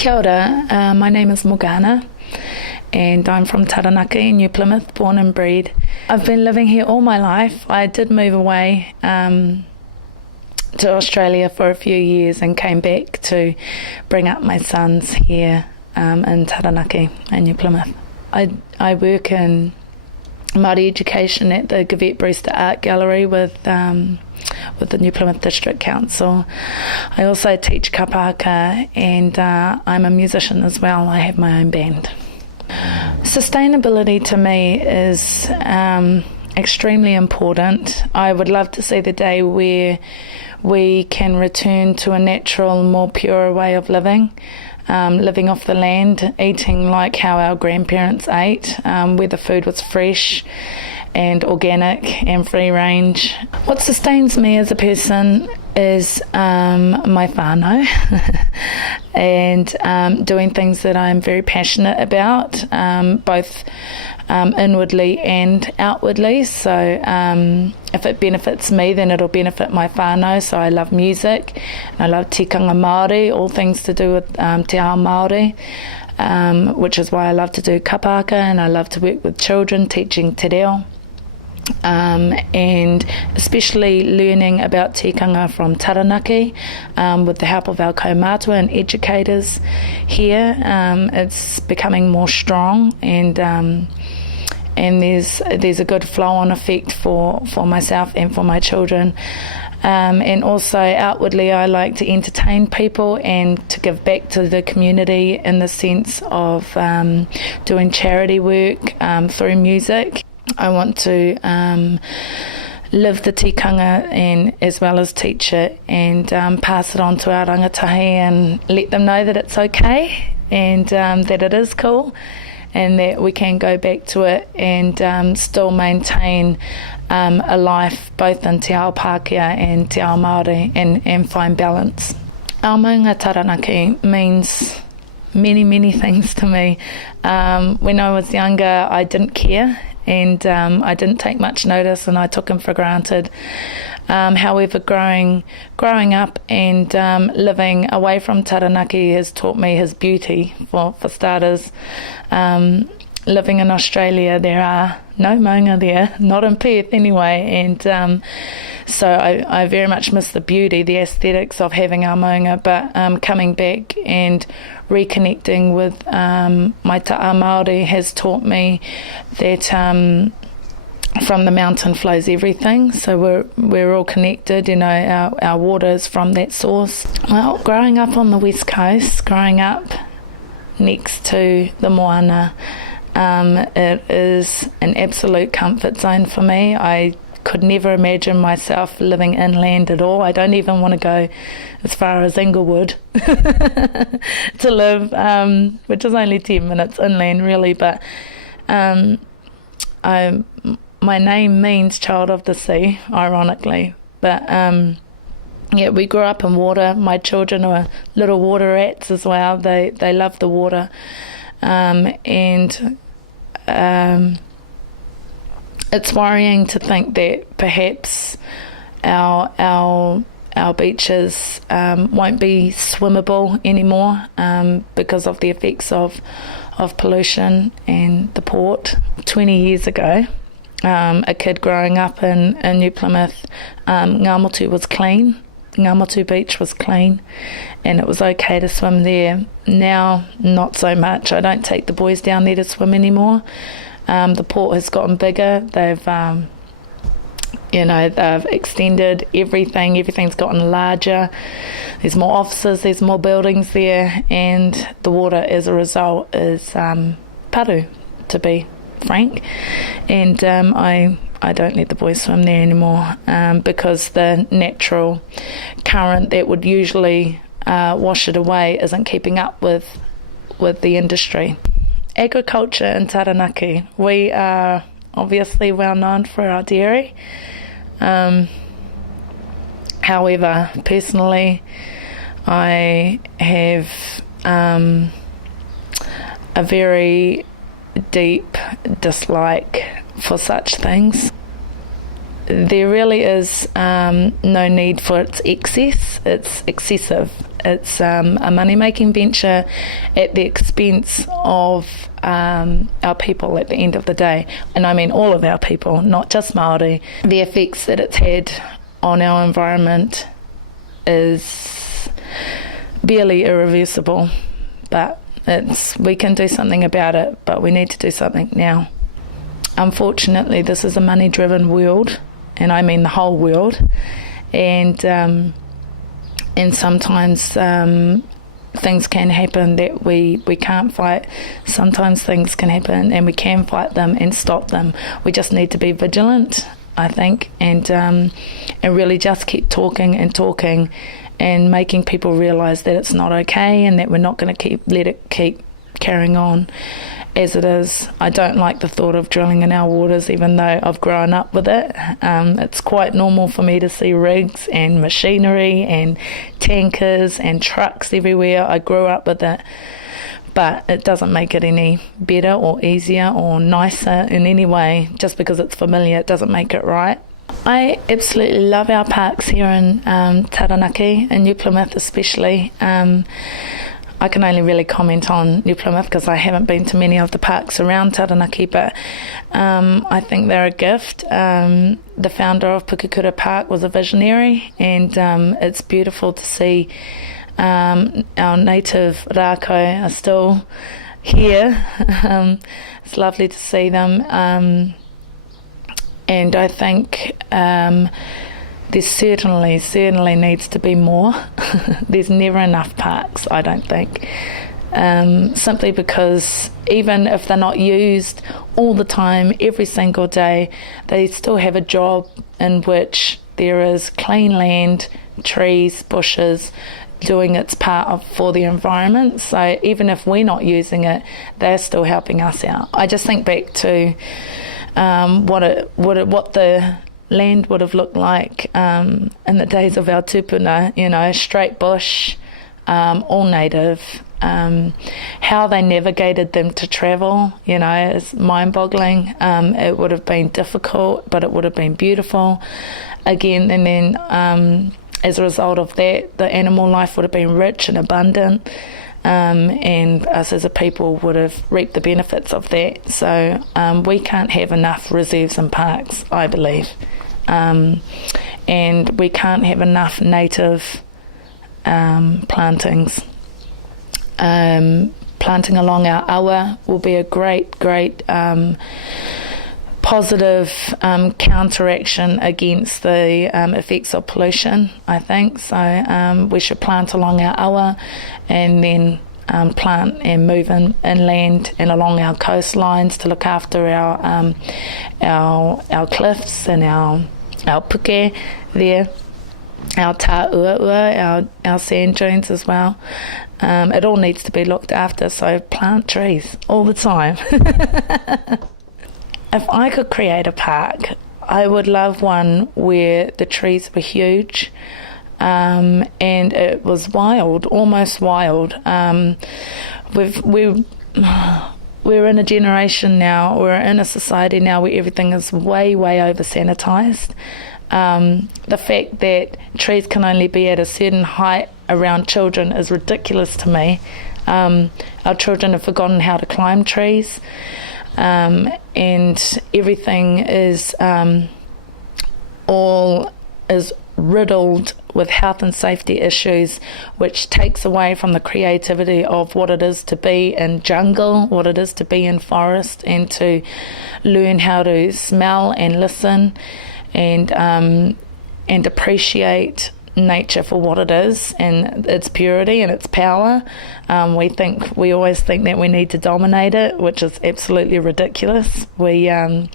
Kia ora, my name is Morgana and I'm from Taranaki, New Plymouth, born and bred. I've been living here all my life. I did move away to Australia for a few years and came back to bring up my sons here in Taranaki and New Plymouth. I work in Māori education at the Gavette Brewster Art Gallery with the New Plymouth District Council. I also teach kapaka and I'm a musician as well. I have my own band. Sustainability to me is extremely important. I would love to see the day where we can return to a natural, more pure way of living. Living off the land, eating like how our grandparents ate, where the food was fresh and organic and free range. What sustains me as a person is my whānau and doing things that I'm very passionate about, both inwardly and outwardly. So if it benefits me, then it'll benefit my whānau. So I love music, and I love tikanga Māori, all things to do with te ao Māori, which is why I love to do kapaka, and I love to work with children, teaching te reo. And especially learning about tikanga from Taranaki with the help of our kaumātua and educators here. It's becoming more strong, and there's a good flow-on effect for myself and for my children. And also outwardly, I like to entertain people and to give back to the community in the sense of doing charity work through music. I want to live the tikanga and as well as teach it, and pass it on to our rangatahi and let them know that it's okay and that it is cool and that we can go back to it and still maintain a life both in te ao Pākehā and te ao Māori and find balance. Our maunga Taranaki means many, many things to me. When I was younger, I didn't care. And I didn't take much notice, and I took him for granted. However, growing up and living away from Taranaki has taught me his beauty, for starters. Living in Australia, there are no maunga there, not in Perth anyway, and so I very much miss the beauty, the aesthetics of having our maunga, but coming back and reconnecting with my ta'a Māori has taught me that from the mountain flows everything, so we're all connected, you know, our water is from that source. Well, growing up on the west coast, growing up next to the moana, it is an absolute comfort zone for me. I could never imagine myself living inland at all. I don't even want to go as far as Inglewood to live, which is only 10 minutes inland really, but my name means child of the sea, ironically, but yeah, we grew up in water. My children are little water rats as well. They love the water. And it's worrying to think that perhaps our beaches won't be swimmable anymore because of the effects of pollution and the port. 20 years ago, a kid growing up in New Plymouth, Ngamotu was clean. Ngamotu Beach was clean and it was okay to swim there. Now, not so much. I don't take the boys down there to swim anymore. The port has gotten bigger. They've extended everything. Everything's gotten larger. There's more offices, there's more buildings there, and the water as a result is paru, to be frank. And I don't let the boys swim there anymore because the natural current that would usually wash it away isn't keeping up with the industry. Agriculture in Taranaki, we are obviously well known for our dairy. However, personally, I have a very deep dislike for such things. There really is no need for its excess. It's excessive. it's a money-making venture at the expense of our people at the end of the day. And I mean all of our people, not just Māori. The effects that it's had on our environment is barely irreversible, but we can do something about it, but we need to do something now. Unfortunately, this is a money-driven world, and I mean the whole world, and sometimes things can happen that we can't fight. Sometimes things can happen and we can fight them and stop them. We just need to be vigilant, I think, and really just keep talking and making people realise that it's not okay and that we're not going to let it keep carrying on as it is. I don't like the thought of drilling in our waters, even though I've grown up with it. It's quite normal for me to see rigs and machinery and tankers and trucks everywhere. I grew up with it, but it doesn't make it any better or easier or nicer in any way. Just because it's familiar, it doesn't make it right. I absolutely love our parks here in Taranaki, and New Plymouth especially. I can only really comment on New Plymouth because I haven't been to many of the parks around Taranaki, but I think they're a gift. The founder of Pukekura Park was a visionary, and it's beautiful to see our native rākau are still here. It's lovely to see them, and I think there certainly needs to be more. There's never enough parks, I don't think. Simply because even if they're not used all the time, every single day, they still have a job in which there is clean land, trees, bushes, doing its part for the environment. So even if we're not using it, they're still helping us out. I just think back to what the land would have looked like in the days of our tupuna, straight bush, all native. How they navigated them to travel, is mind-boggling. It would have been difficult, but it would have been beautiful. Again, and then as a result of that, the animal life would have been rich and abundant, and us as a people would have reaped the benefits of that. So we can't have enough reserves and parks, I believe. And we can't have enough native plantings. Planting along our awa will be a great positive counteraction against the effects of pollution, I think. So we should plant along our awa, and then plant and move inland and along our coastlines to look after our cliffs and our puke there, our tā our sand dunes as well. It all needs to be looked after, so plant trees all the time. If I could create a park, I would love one where the trees were huge, and it was wild, almost wild. We're in a generation now, we're in a society now where everything is way over sanitised. The fact that trees can only be at a certain height around children is ridiculous to me. Our children have forgotten how to climb trees, and everything is riddled with health and safety issues, which takes away from the creativity of what it is to be in jungle, what it is to be in forest, and to learn how to smell and listen and appreciate nature for what it is and its purity and its power. We always think that we need to dominate it, which is absolutely ridiculous. We are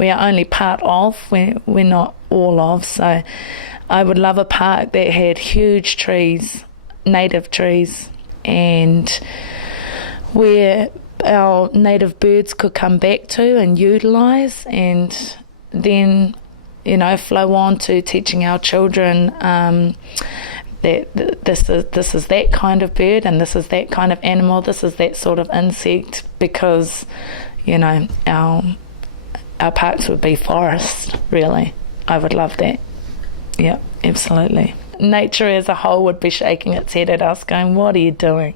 only part of, we're not all of. So I would love a park that had huge trees, native trees, and where our native birds could come back to and utilise, and then flow on to teaching our children that this is that kind of bird, and this is that kind of animal, this is that sort of insect, because our parks would be forests, really. I would love that. Yeah, absolutely. Nature as a whole would be shaking its head at us going, what are you doing?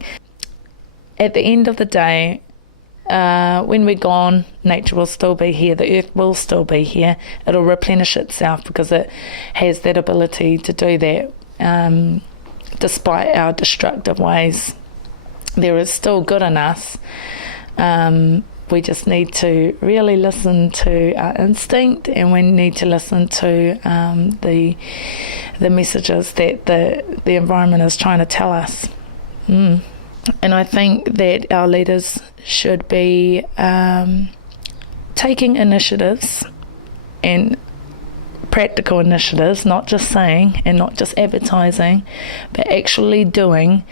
At the end of the day, when we're gone, nature will still be here, the earth will still be here. It'll replenish itself because it has that ability to do that, despite our destructive ways. There is still good in us. We just need to really listen to our instinct, and we need to listen to the messages that the environment is trying to tell us. And I think that our leaders should be taking initiatives and practical initiatives, not just saying and not just advertising, but actually doing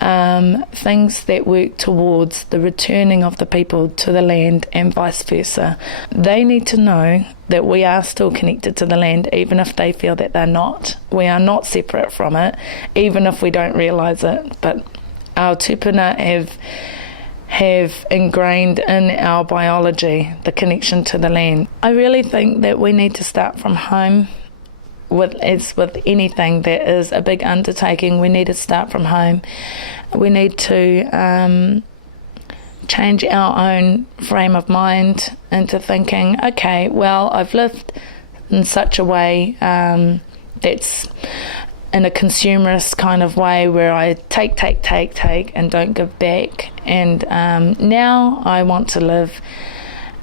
things that work towards the returning of the people to the land and vice versa. They need to know that we are still connected to the land, even if they feel that they're not. We are not separate from it, even if we don't realise it. But our tupuna have ingrained in our biology the connection to the land. I really think that we need to start from home. As with anything that is a big undertaking, we need to start from home. We need to change our own frame of mind into thinking, okay, well, I've lived in such a way that's in a consumerist kind of way where I take and don't give back. And now I want to live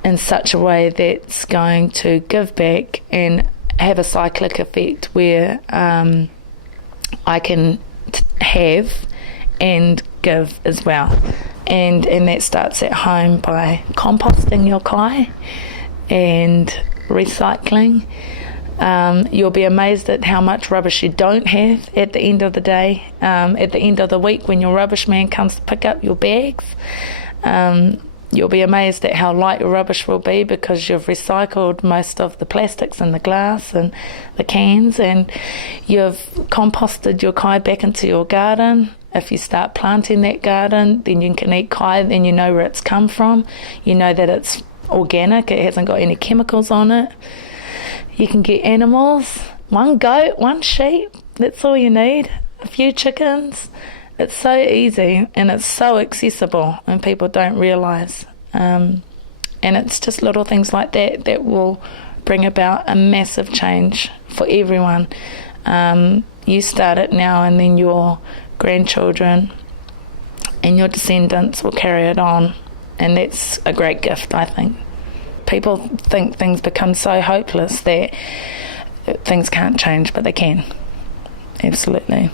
in such a way that's going to give back and have a cyclic effect where I can have and give as well. And that starts at home by composting your kai and recycling. You'll be amazed at how much rubbish you don't have at the end of the day. At the end of the week, when your rubbish man comes to pick up your bags, you'll be amazed at how light your rubbish will be because you've recycled most of the plastics and the glass and the cans, and you've composted your kai back into your garden. If you start planting that garden, then you can eat kai, then you know where it's come from. You know that it's organic, it hasn't got any chemicals on it. You can get animals, 1 goat, 1 sheep, that's all you need, a few chickens. It's so easy and it's so accessible, and people don't realise. And it's just little things like that that will bring about a massive change for everyone. You start it now, and then your grandchildren and your descendants will carry it on, and that's a great gift, I think. People think things become so hopeless that things can't change, but they can. Absolutely.